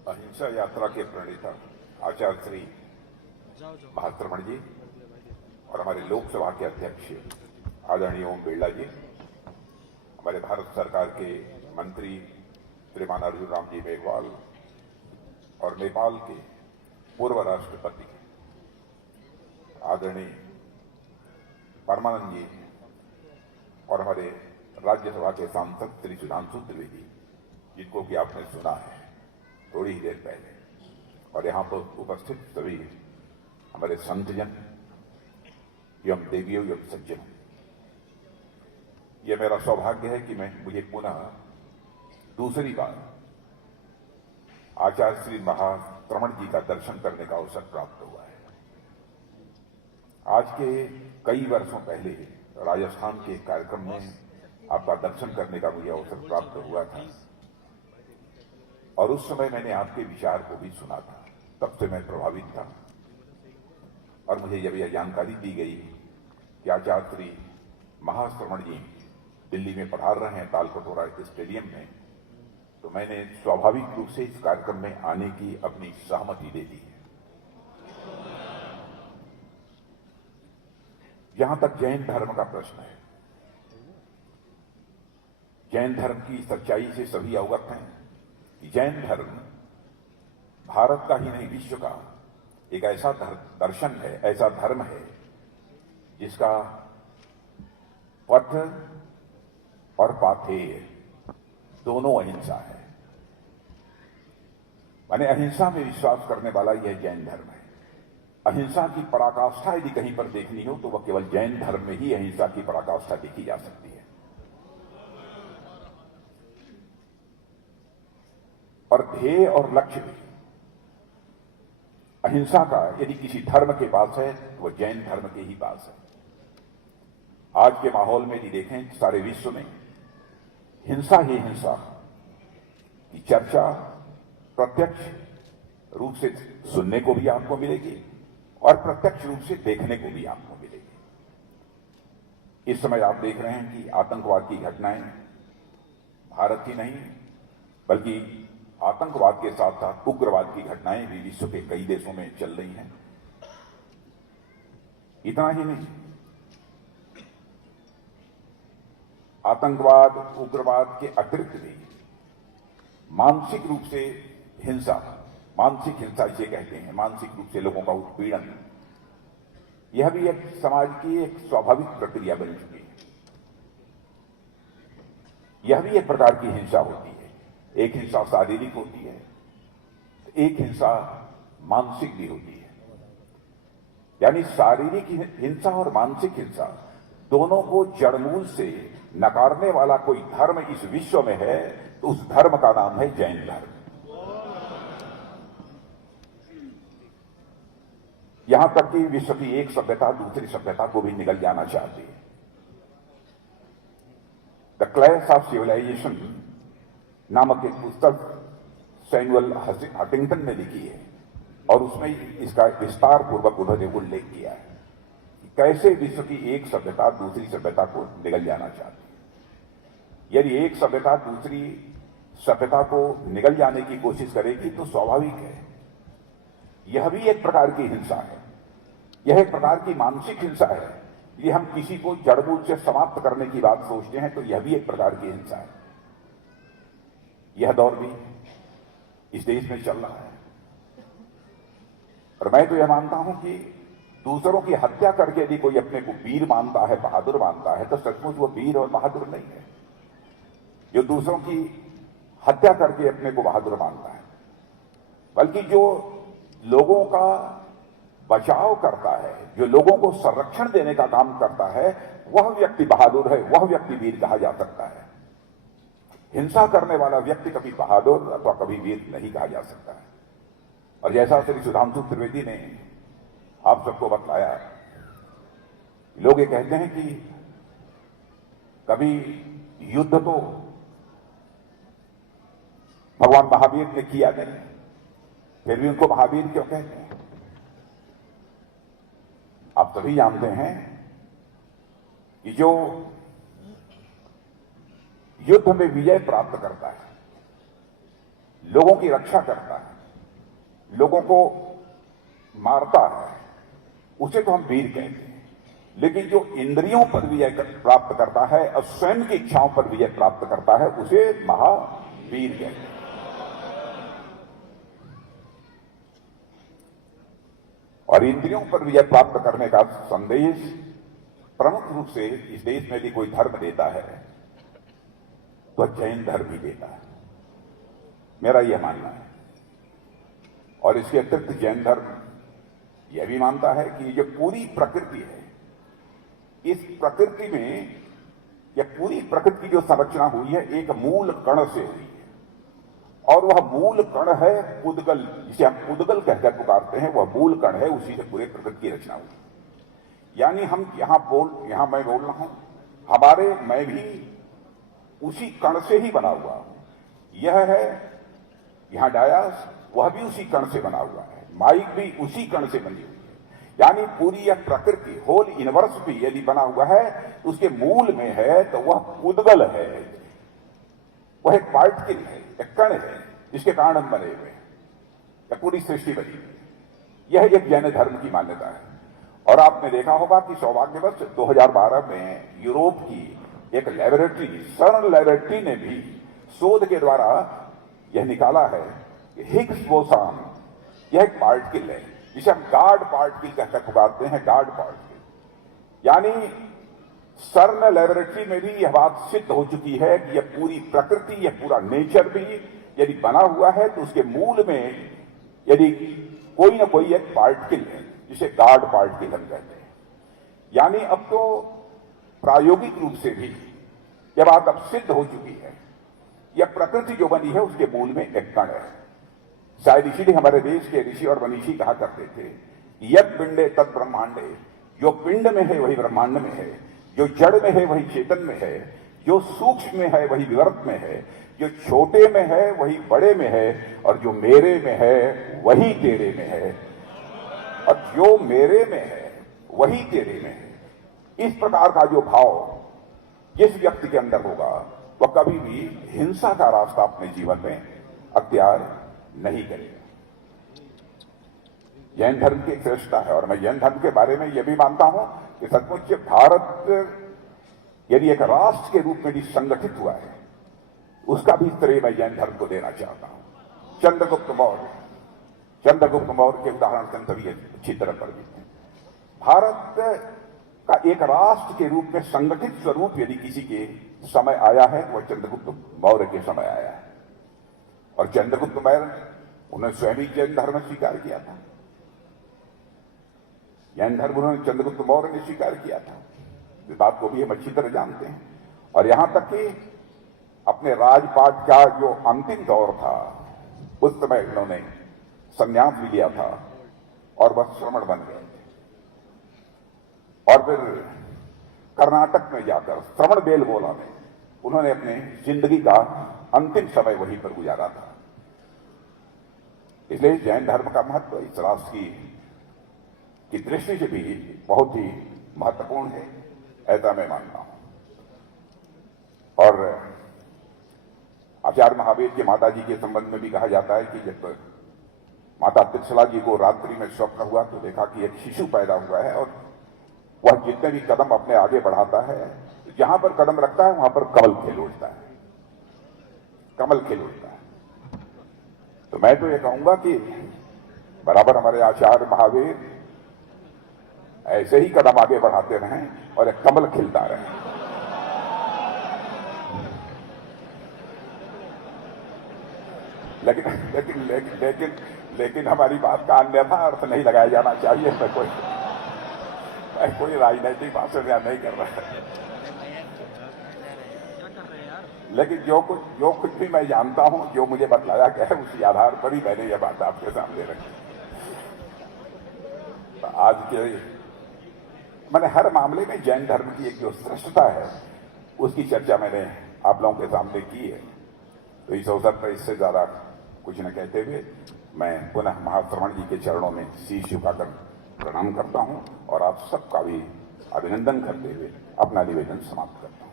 अहिंसा यात्रा के प्रणेता आचार्य श्री महात्रमण जी और हमारे लोकसभा के अध्यक्ष आदरणीय ओम बिरला जी, हमारे भारत सरकार के मंत्री श्रीमान अर्जुन राम जी मेघवाल और नेपाल के पूर्व राष्ट्रपति आदरणीय परमानंद जी और हमारे राज्यसभा के सांसद श्री सुधांशु त्रिवेदी, जिनको कि आपने सुना है थोड़ी ही देर पहले, और यहाँ पर उपस्थित सभी हमारे संतजन एवं देवियों एवं सज्जन, यह मेरा सौभाग्य है कि मुझे पुनः दूसरी बार आचार्य श्री महात्रमण जी का दर्शन करने का अवसर प्राप्त हुआ है। आज के कई वर्षों पहले राजस्थान के कार्यक्रम में आपका दर्शन करने का मुझे अवसर प्राप्त हुआ था और उस समय मैंने आपके विचार को भी सुना था। तब से मैं प्रभावित था और मुझे जब यह जानकारी दी गई कि आचार्य श्री महात्रमण जी दिल्ली में पधार रहे हैं तालकटोरा स्टेडियम में, तो मैंने स्वाभाविक रूप से इस कार्यक्रम में आने की अपनी सहमति दे दी है। जहां तक जैन धर्म का प्रश्न है, जैन धर्म की सच्चाई से सभी अवगत हैं कि जैन धर्म भारत का ही नहीं विश्व का एक ऐसा दर्शन है, ऐसा धर्म है जिसका पथ और पाथेय दोनों अहिंसा है। माने अहिंसा में विश्वास करने वाला यह जैन धर्म है। अहिंसा की पराकाष्ठा यदि कहीं पर देखनी हो तो वह केवल जैन धर्म में ही अहिंसा की पराकाष्ठा देखी जा सकती है। और ध्येय और लक्ष्य भी अहिंसा का यदि किसी धर्म के पास है तो वह जैन धर्म के ही पास है। आज के माहौल में यदि देखें सारे विश्व में हिंसा ही हिंसा की चर्चा प्रत्यक्ष रूप से सुनने को भी आपको मिलेगी और प्रत्यक्ष रूप से देखने को भी आपको मिलेगी। इस समय आप देख रहे हैं कि आतंकवाद की घटनाएं भारत की नहीं बल्कि आतंकवाद के साथ साथ उग्रवाद की घटनाएं भी विश्व के कई देशों में चल रही हैं। इतना ही नहीं, आतंकवाद उग्रवाद के अतिरिक्त भी मानसिक रूप से हिंसा, मानसिक हिंसा इसे कहते हैं, मानसिक रूप से लोगों का उत्पीड़न, यह भी एक समाज की एक स्वाभाविक प्रक्रिया बन चुकी है। यह भी एक प्रकार की हिंसा होती है। एक हिंसा शारीरिक होती है, एक हिंसा मानसिक भी होती है। यानी शारीरिक हिंसा और मानसिक हिंसा दोनों को जड़मूल से नकारने वाला कोई धर्म इस विश्व में है तो उस धर्म का नाम है जैन धर्म। यहां तक कि विश्व की एक सभ्यता दूसरी सभ्यता को भी निगल जाना चाहती है। द क्लैश ऑफ सिविलाइजेशन नामक एक पुस्तक सैमुअल हंटिंगटन ने लिखी है और उसमें इसका विस्तार पूर्वक उन्होंने उल्लेख किया है कि कैसे विश्व की एक सभ्यता दूसरी सभ्यता को निगल जाना चाहती है। यदि एक सभ्यता दूसरी सभ्यता को निगल जाने की कोशिश करेगी तो स्वाभाविक है यह भी एक प्रकार की हिंसा है, यह एक प्रकार की मानसिक हिंसा है। ये हम किसी को जड़मूल से समाप्त करने की बात सोचते हैं तो यह भी एक प्रकार की हिंसा है। यह दौर भी इस देश में चल रहा है और मैं तो यह मानता हूं कि दूसरों की हत्या करके यदि कोई अपने को वीर मानता है, बहादुर मानता है, तो सचमुच वो वीर और बहादुर नहीं है। जो दूसरों की हत्या करके अपने को बहादुर मानता है, बल्कि जो लोगों का बचाव करता है, जो लोगों को संरक्षण देने का काम करता है, वह व्यक्ति बहादुर है, वह व्यक्ति वीर कहा जा सकता है। हिंसा करने वाला व्यक्ति कभी बहादुर अथवा कभी वीर नहीं कहा जा सकता है। और जैसा श्री सुधांशु त्रिवेदी ने आप सबको बतलाया, लोग ये कहते हैं कि कभी युद्ध तो भगवान महावीर ने किया नहीं, फिर भी उनको महावीर क्यों कहते हैं? आप सभी जानते हैं कि जो युद्ध में विजय प्राप्त करता है लोगों की रक्षा करता है, लोगों को मारता है, उसे तो हम वीर कहते हैं। लेकिन जो इंद्रियों पर विजय प्राप्त करता है और स्वयं की इच्छाओं पर विजय प्राप्त करता है, उसे महावीर कहते हैं। और इंद्रियों पर विजय प्राप्त करने का संदेश प्रमुख रूप से इस देश में यदि कोई धर्म देता है तो जैन धर्म ही देता है, मेरा यह मानना है। और इसके अतिरिक्त जैन धर्म यह भी मानता है कि जो पूरी प्रकृति है, इस प्रकृति में या पूरी प्रकृति की जो संरचना हुई है एक मूल कण से हुई है, और वह मूल कण है पुद्गल, जिसे हम पुद्गल कहकर पुकारते हैं, वह मूल कण है, उसी से पूरे प्रकृति की रचना हुई। यानी हम यहां मैं बोल रहा हूं, हमारे मैं भी उसी कण से ही बना हुआ हूं। यह है यहां डायास, वह भी उसी कण से बना हुआ है, माइक भी उसी कण से बनी हुई है। यानी पूरी यह प्रकृति होल यूनिवर्स भी यदि बना हुआ है तो उसके मूल में है तो वह पुद्गल है, वह एक पार्टिकल है, एक कण है, जिसके कारण हम बने हुए हैं, या पूरी सृष्टि बनी हुई है। यह एक जैन धर्म की मान्यता है। और आपने देखा होगा कि सौभाग्यवश 2012 में यूरोप की एक लैबोरेटरी, सर्न लैबोरेटरी ने भी शोध के द्वारा यह निकाला है कि हिग्स बोसॉन यह एक पार्टिकल है, जिसे हम गॉड पार्टिकल कहकर पुकारते हैं, गॉड पार्टिकल। यानी सर्न लैबोरेटरी में भी यह बात सिद्ध हो चुकी है कि यह पूरी प्रकृति, यह पूरा नेचर भी यदि बना हुआ है तो उसके मूल में यदि कोई ना कोई एक पार्टिकल है, जिसे गॉड पार्टिकल हम कहते हैं। यानी अब तो प्रायोगिक रूप से भी यह बात अब सिद्ध हो चुकी है, यह प्रकृति जो बनी है उसके मूल में एक कण है। शायद इसीलिए हमारे देश के ऋषि और मनीषी कहा करते थे, यद पिंडे तद ब्रह्मांडे, जो पिंड में है वही ब्रह्मांड में है, जो जड़ में है वही चेतन में है, जो सूक्ष्म में है वही विवर्त में है, जो छोटे में है वही बड़े में है, और जो मेरे में है वही तेरे में है, और जो मेरे में है वही तेरे में है। इस प्रकार का जो भाव जिस व्यक्ति के अंदर होगा वह कभी भी हिंसा का रास्ता अपने जीवन में अख्तियार नहीं करेगा। जैन धर्म की एक श्रेष्ठता है। और मैं जैन धर्म के बारे में यह भी मानता हूं कि सचमुच भारत यदि एक राष्ट्र के रूप में भी संगठित हुआ है, उसका भी श्रेय मैं जैन धर्म को देना चाहता हूं। चंद्रगुप्त मौर्य के उदाहरण से हम सभी अच्छी तरह परिचित हैं। भारत का एक राष्ट्र के रूप में संगठित स्वरूप यदि किसी के समय आया है तो वह चंद्रगुप्त मौर्य के समय आया है। और चंद्रगुप्त मौर्य उन्होंने स्वयं ही जैन धर्म स्वीकार किया था, जैन धर्म उन्होंने चंद्रगुप्त मौर्य ने स्वीकार किया था। इस बात को भी हम अच्छी तरह जानते हैं। और यहां तक कि अपने राजपाट का जो अंतिम दौर था उस समय उन्होंने संन्यास भी लिया था और वह श्रमण बन गए थे। और फिर कर्नाटक में जाकर श्रवण बेलगोला में उन्होंने अपने जिंदगी का अंतिम समय वहीं पर गुजारा था। इसलिए जैन धर्म का महत्व इस राष्ट्र की दृष्टि से भी बहुत ही महत्वपूर्ण है, ऐसा मैं मानता हूं। और आचार्य महावीर के माता जी के संबंध में भी कहा जाता है कि जब माता त्रिशला जी को रात्रि में स्वप्न हुआ तो देखा कि एक शिशु पैदा हुआ है और वह जितने भी कदम अपने आगे बढ़ाता है, जहां पर कदम रखता है वहां पर कमल खिल उठता है, कमल खिल उठता है। तो मैं तो ये कहूंगा कि बराबर हमारे आचार्य महावीर ऐसे ही कदम आगे बढ़ाते रहें और एक कमल खिलता रहे। लेकिन हमारी बात का अन्यथा अर्थ नहीं लगाया जाना चाहिए। मैं कोई राजनीतिक भाषण या नहीं कर रहा है, लेकिन जो कुछ भी मैं जानता हूं, जो मुझे बताया गया है, उसी आधार पर ही मैंने यह बात आपके सामने रखी। तो आज के मैंने हर मामले में जैन धर्म की एक जो श्रेष्ठता है उसकी चर्चा मैंने आप लोगों के सामने की है। तो इस अवसर पर इससे ज्यादा कुछ न कहते हुए मैं पुनः महाश्रवण जी के चरणों में शीश झुकाकर प्रणाम करता हूं और आप सबका भी अभिनंदन करते हुए अपना निवेदन समाप्त करता हूं।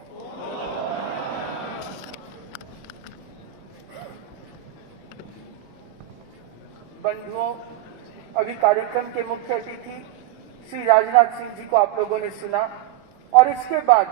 बंधुओं, अभी कार्यक्रम के मुख्य अतिथि श्री राजनाथ सिंह जी को आप लोगों ने सुना और इसके बाद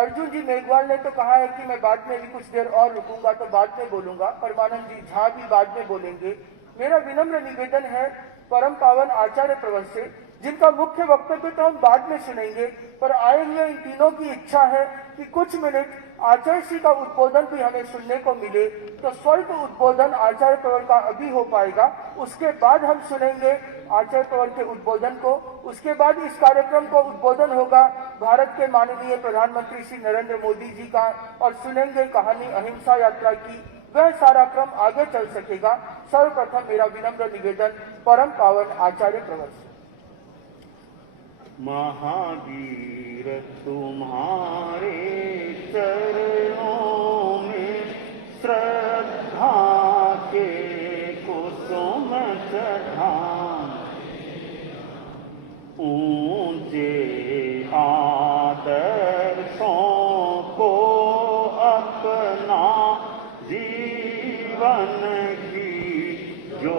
अर्जुन जी मेघवाल ने तो कहा है कि मैं बाद में भी कुछ देर और रुकूंगा तो बाद में बोलूंगा। परमानंद जी झा भी बाद में बोलेंगे। मेरा विनम्र निवेदन है परम पावन आचार्य प्रवर से, जिनका मुख्य वक्तव्य तो हम बाद में सुनेंगे, पर आए हुए इन तीनों की इच्छा है कि कुछ मिनट आचार्य श्री का उद्बोधन भी हमें सुनने को मिले, तो स्वल्प उद्बोधन आचार्य प्रवर का अभी हो पाएगा। उसके बाद हम सुनेंगे आचार्य प्रवर के उद्बोधन को। उसके बाद इस कार्यक्रम को उद्बोधन होगा भारत के माननीय प्रधानमंत्री श्री नरेंद्र मोदी जी का और सुनेंगे कहानी अहिंसा यात्रा की। वह सारा क्रम आगे चल सकेगा। सर्वप्रथम मेरा विनम्र निवेदन परम पावन आचार्य प्रवर से। महावीर तुम्हारे चरणों में श्रद्धा के कुसुम चढ़ाएं, ऊंचे आदर्शों को अपना जीवन की जो